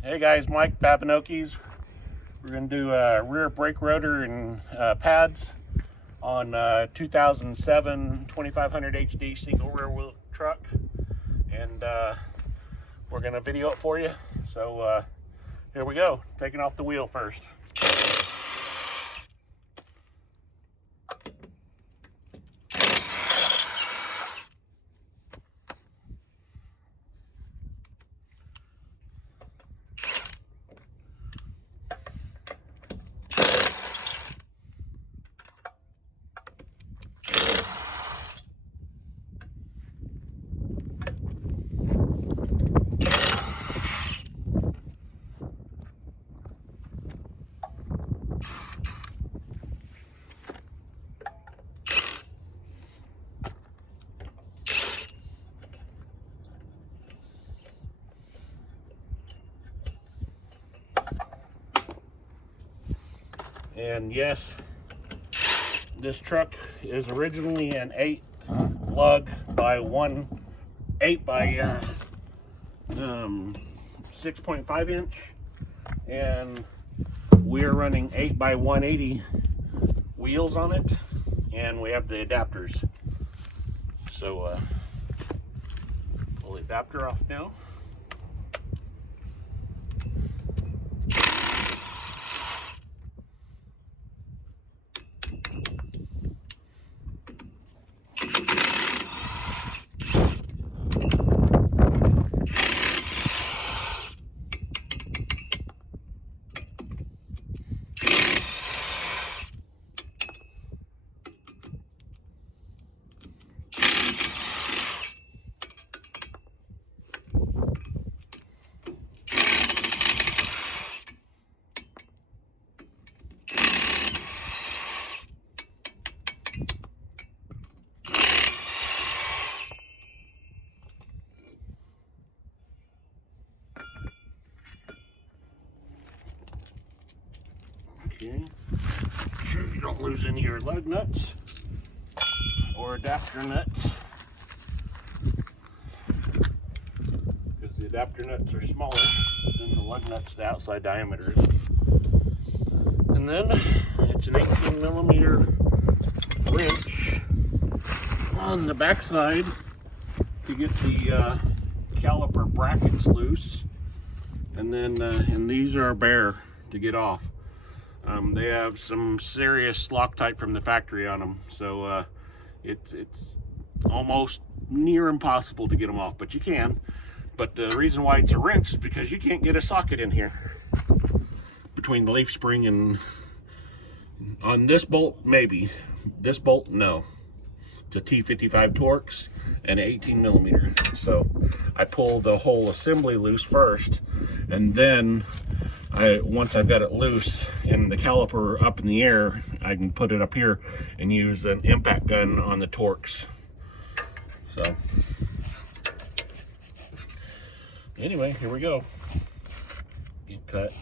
Hey guys, Mike Fab'n. We're going to do a rear brake rotor and pads on 2007 2500 HD single rear wheel truck, and we're going to video it for you. So here we go, taking off the wheel first. And yes, this truck is originally an 8 lug by 8 by 6.5 inch, and we're running 8 by 180 wheels on it, and we have the adapters. So pull the adapter off now. Okay, make sure you don't lose any of your lug nuts or adapter nuts, because the adapter nuts are smaller than the lug nuts, the outside diameter. And then it's an 18 millimeter wrench on the backside to get the caliper brackets loose, and then and these are bare to get off. They have some serious Loctite from the factory on them, so it's almost near impossible to get them off, but you can. But the reason why it's a wrench is because you can't get a socket in here between the leaf spring and on this bolt. Maybe this bolt, no. It's a T55 Torx and 18 millimeter. So I pull the whole assembly loose first, and then once I've got it loose and the caliper up in the air, I can put it up here and use an impact gun on the Torx. So anyway, here we go. Get cut.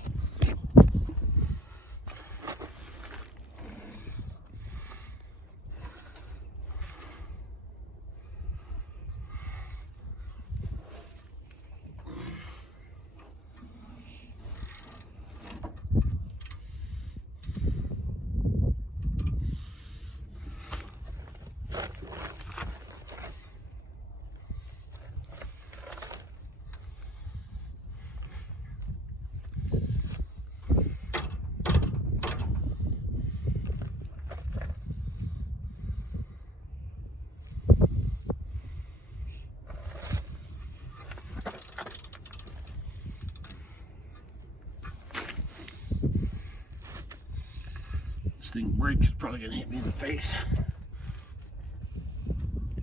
This thing breaks, it's probably gonna hit me in the face.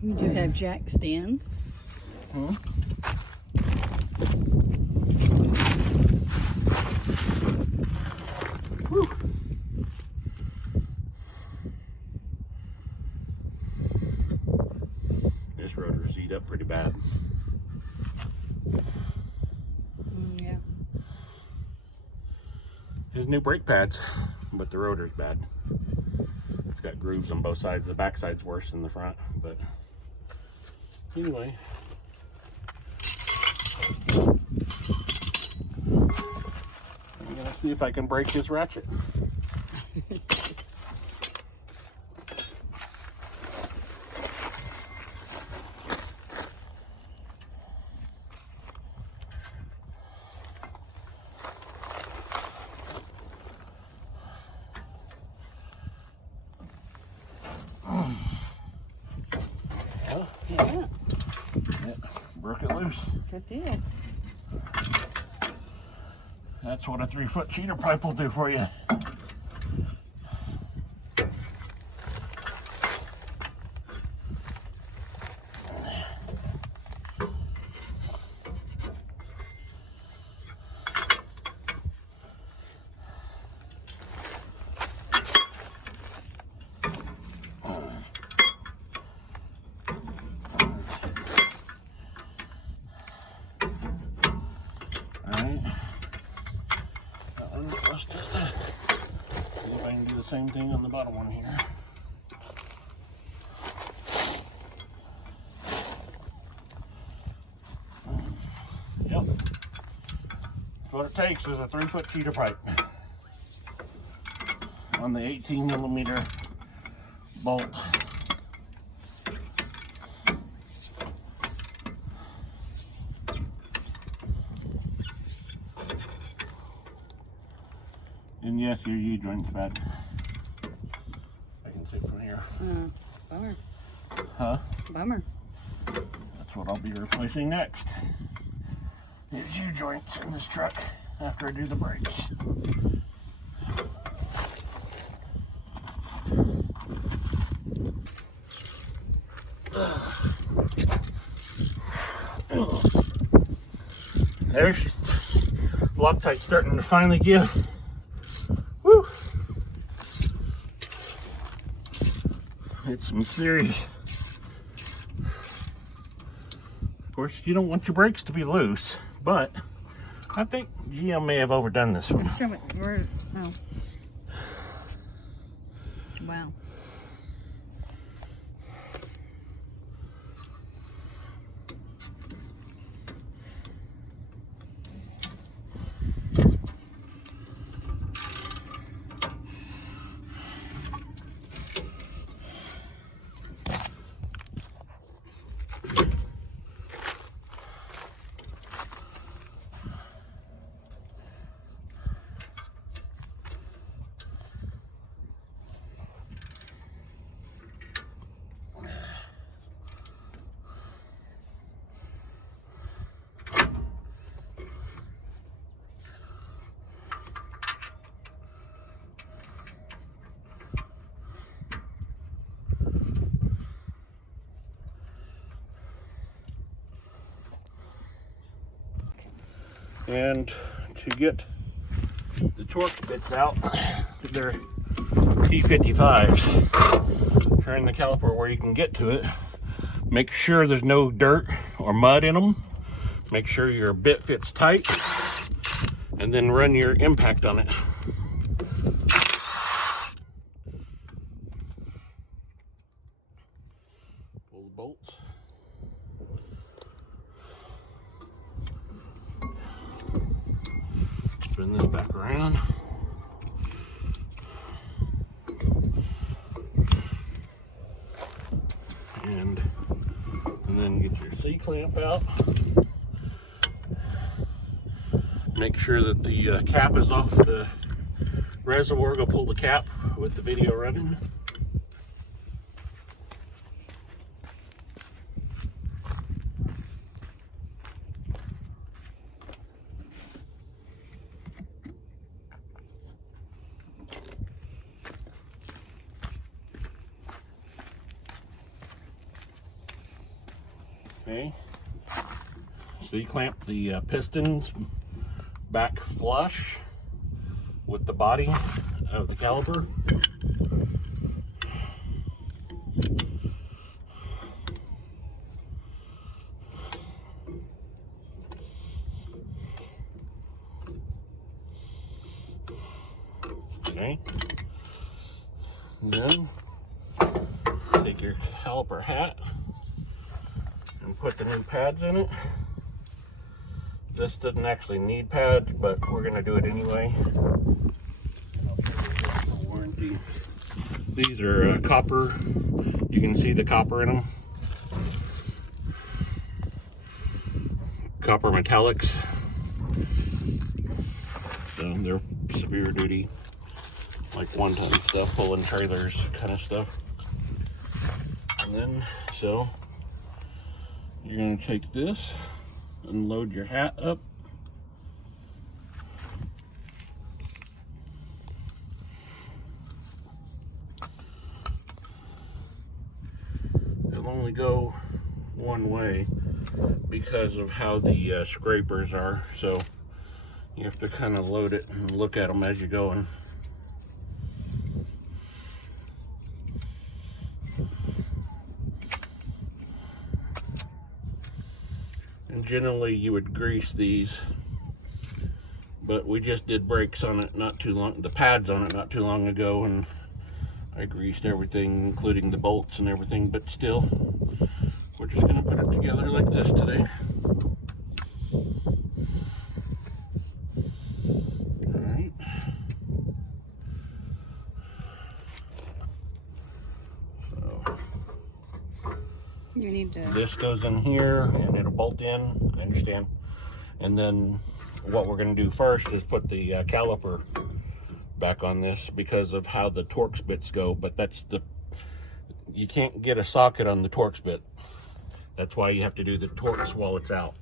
You do have jack stands. Huh? Whew. This rotor's eat up pretty bad. Yeah. His new brake pads, but the rotor's bad. It's got grooves on both sides. The back side's worse than the front, but anyway. see if I can break this ratchet. Well, Yeah. yeah, broke it loose. Good deal. That's what a 3-foot cheater pipe will do for you. See if I can do the same thing on the bottom one here. Yep. What it takes is a 3-foot cheater pipe on the 18mm bolt. And yes, your U-joint's bad. I can take from here. Bummer. Huh? Bummer. That's what I'll be replacing next. Is U-joints in this truck after I do the brakes. There's Loctite starting to finally give. Woo! It's some serious. Of course, you don't want your brakes to be loose, but I think GM may have overdone this one. Let's show it. We're, oh. Wow. And to get the torque bits out, they're T55s. Turn the caliper where you can get to it. Make sure there's no dirt or mud in them. Make sure your bit fits tight, and then run your impact on it. Pull the bolts. Spin this back around. And then get your C-clamp out. Make sure that the cap is off the reservoir. Go pull the cap with the video running. Okay, C-clamp the pistons back flush with the body of the caliper. Okay, and then take your caliper hat and put the new pads in it. This doesn't actually need pads, but we're going to do it anyway. Warranty. These are copper. You can see the copper in them. Copper metallics. So they're severe duty, like 1-ton stuff, pulling trailers kind of stuff. And then, so you're going to take this and load your hat up. It'll only go one way because of how the scrapers are, so you have to kind of load it and look at them as you're going. And generally you would grease these, but we just did brakes on it not too long, the pads on it not too long ago, and I greased everything, including the bolts and everything, but still, we're just going to put it together like this today. Alright. So, you need to... this goes in here, and it'll bolt in, I understand. And then what we're going to do first is put the caliper back on this because of how the Torx bits go, but that's the, you can't get a socket on the Torx bit. That's why you have to do the Torx while it's out.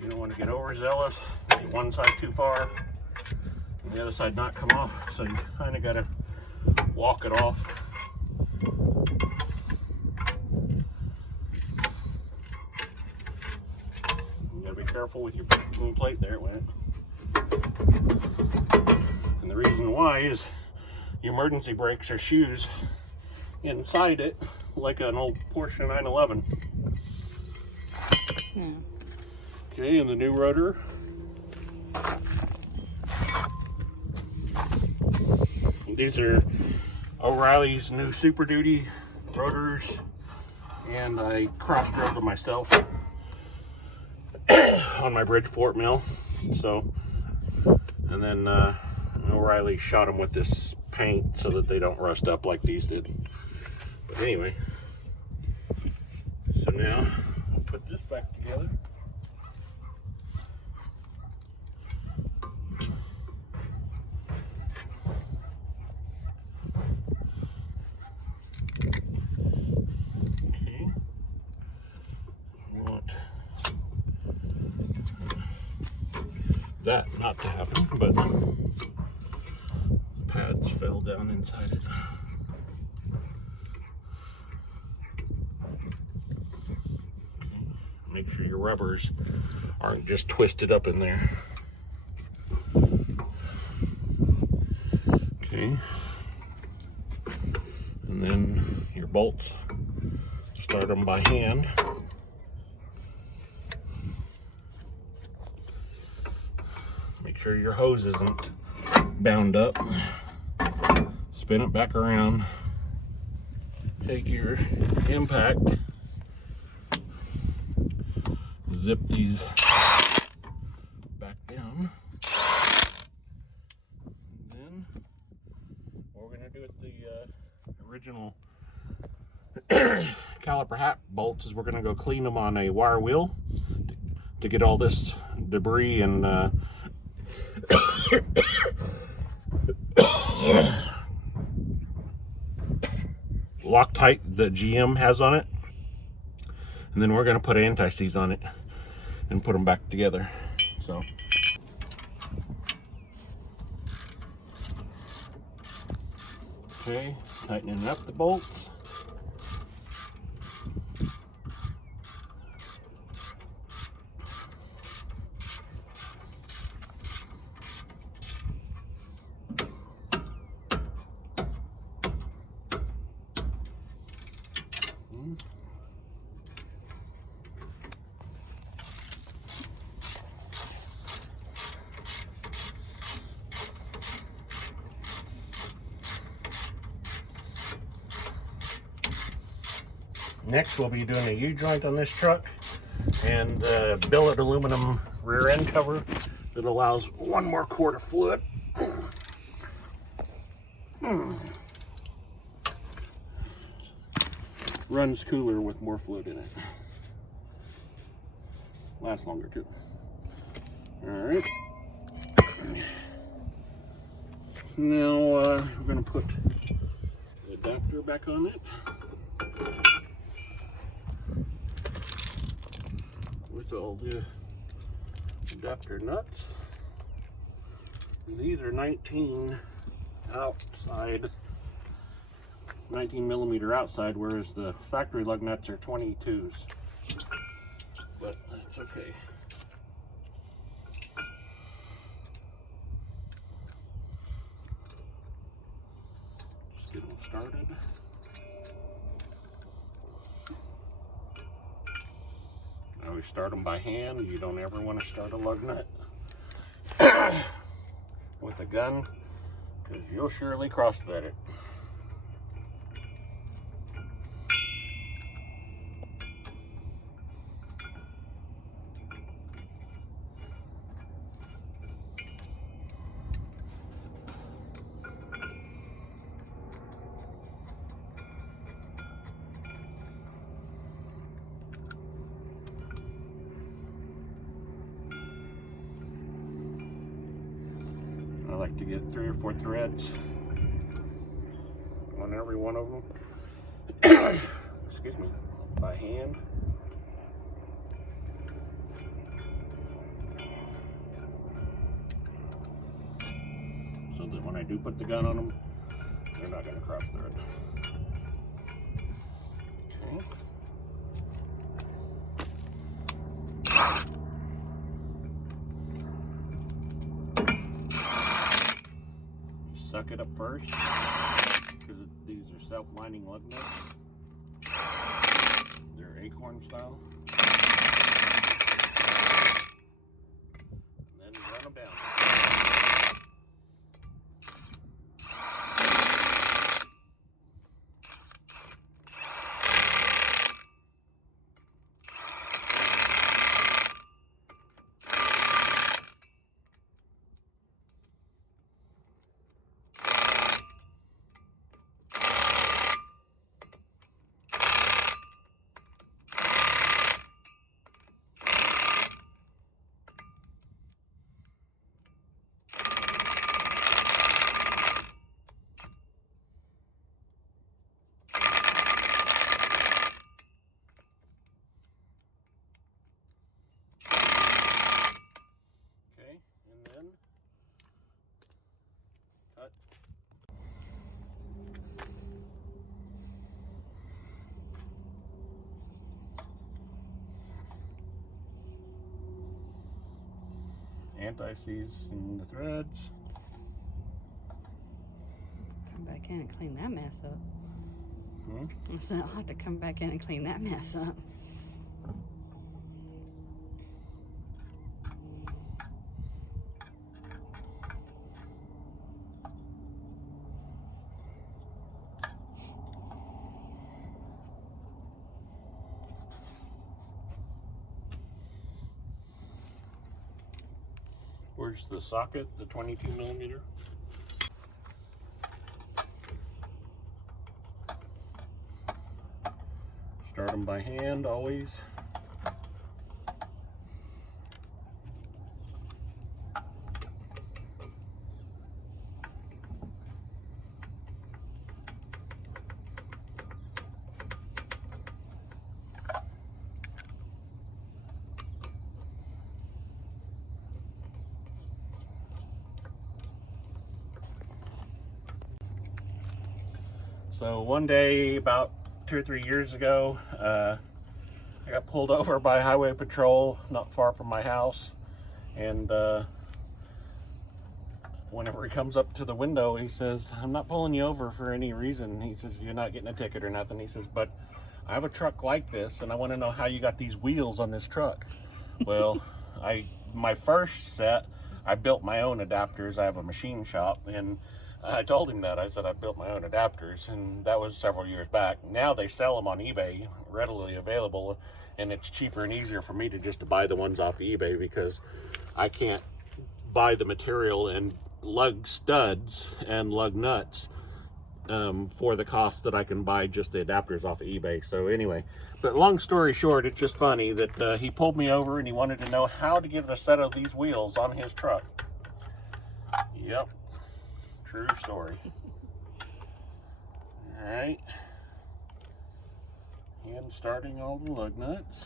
You don't want to get overzealous, get one side too far, and the other side not come off, so you kind of got to walk it off. You got to be careful with your packing plate. There it went. And the reason why is your emergency brakes or shoes inside it, like an old Porsche 911. Okay, and the new rotor. These are O'Reilly's new Super Duty rotors, and I cross-drilled them myself on my Bridgeport mill. So, and then O'Reilly shot them with this paint so that they don't rust up like these did. But anyway, so now I'll put this back together. That not to happen, but the pads fell down inside it. Okay. Make sure your rubbers aren't just twisted up in there. Okay. And then your bolts, start them by hand. Make sure your hose isn't bound up. Spin it back around. Take your impact. Zip these back down. And then what we're going to do with the original caliper hat bolts is we're going to go clean them on a wire wheel to get all this debris and Loctite that GM has on it, and then we're going to put anti-seize on it and put them back together. So okay, tightening up the bolts. Next, we'll be doing a U-joint on this truck and billet aluminum rear end cover that allows one more quart of fluid. Runs cooler with more fluid in it. Lasts longer too. All right. Now we're going to put the adapter back on it with all the adapter nuts. And these are 19 outside, 19 millimeter outside, whereas the factory lug nuts are 22s. But that's okay. Just get them started. I always start them by hand. You don't ever want to start a lug nut with a gun, because you'll surely cross-thread it. I like to get 3 or 4 threads on every one of them. Excuse me, by hand. So that when I do put the gun on them, they're not going to cross thread. Okay. Suck it up first, because these are self-lining lug nuts. They're acorn style. And then run them down. Cut. Anti-seize in the threads. Come back in and clean that mess up. So I'll have to come back in and clean that mess up. Where's the socket, the 22 millimeter? Start them by hand always. So one day, about 2 or 3 years ago, I got pulled over by highway patrol not far from my house, and whenever he comes up to the window, he says, "I'm not pulling you over for any reason." He says, "You're not getting a ticket or nothing." He says, "But I have a truck like this, and I want to know how you got these wheels on this truck." Well, my first set, I built my own adapters. I have a machine shop, and I told him that. I said I built my own adapters, and that was several years back. Now they sell them on eBay, readily available, and it's cheaper and easier for me to just to buy the ones off eBay because I can't buy the material and lug studs and lug nuts for the cost that I can buy just the adapters off of eBay. So anyway, but long story short, it's just funny that he pulled me over and he wanted to know how to get a set of these wheels on his truck. Yep. True story. All right. And starting all the lug nuts.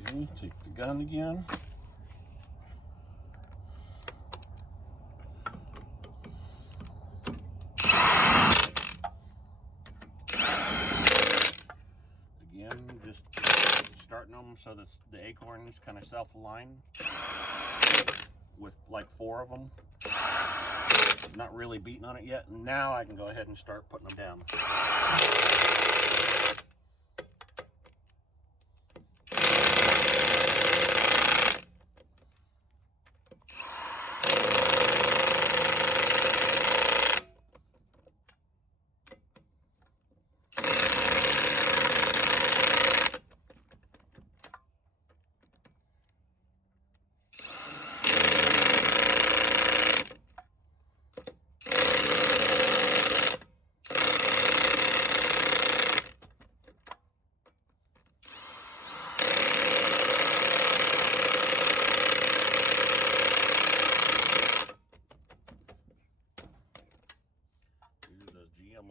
Okay, take the gun again. Again, just starting them so that the acorns kind of self-align with like 4 of them. Not really beating on it yet. Now I can go ahead and start putting them down.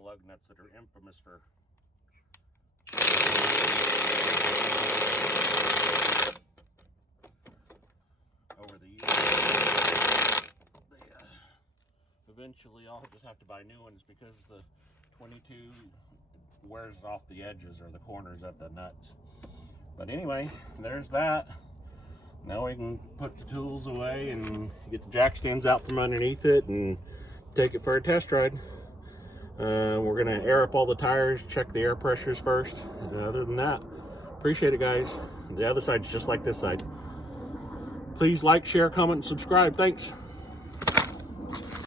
Lug nuts that are infamous for over the years. Eventually I'll just have to buy new ones because the 22 wears off the edges or the corners of the nuts. But anyway, there's that. Now we can put the tools away and get the jack stands out from underneath it and take it for a test ride. We're going to air up all the tires, check the air pressures first. Other than that, appreciate it, guys. The other side's just like this side. Please like, share, comment, and subscribe. Thanks.